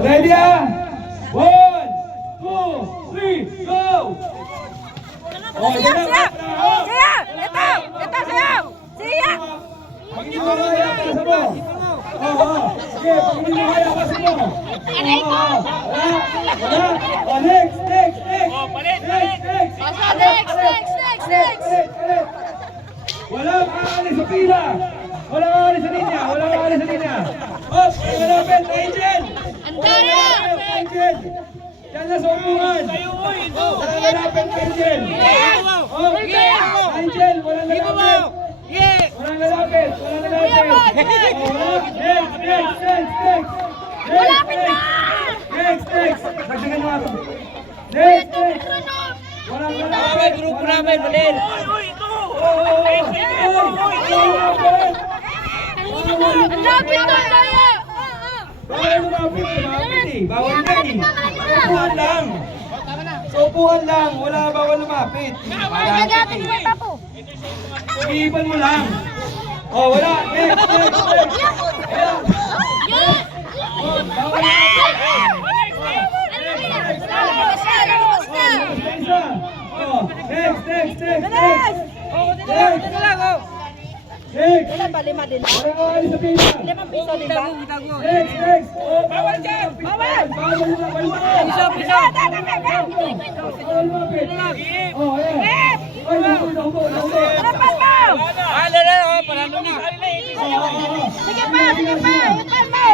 Ready ah? 1, 2, 3, go! Oh, Siya! Siya! Ito! Siya! Siya! Pag hindi mo kaya, pasa mo. Oo. Sige, pag hindi mo kaya, pasa mo. Wala. Next. Next. Wala kakaalis sa pila. Wala kakaalis sa linya. Op, malapit, Angel. Angel. Yan na sa upuan. Wala malapit, Angel. Op, Angel, wala malapit. Walang lalapit! Next! Malapit na! Next! Dagdagan mo ato. Next! Walang lalapit! Grupo namin, Manil! Lapit na tayo! Bawal lumapit eh! Bawal na eh! Upuan lang! Sa upuan lang! Wala bawal lumapit! Malapit eh! Iiban mo lang! Oh, wala! Next! Bawal Next! Lima din. Walang aalis sa pila! 5 piso, di ba? Next! Oh, bawal dyan! Bawal lumapit! Bawal lumapit! Oh, ayan! Ay, nahubo! Lapas mo! Panalo na! Sige pa! Ipan mo!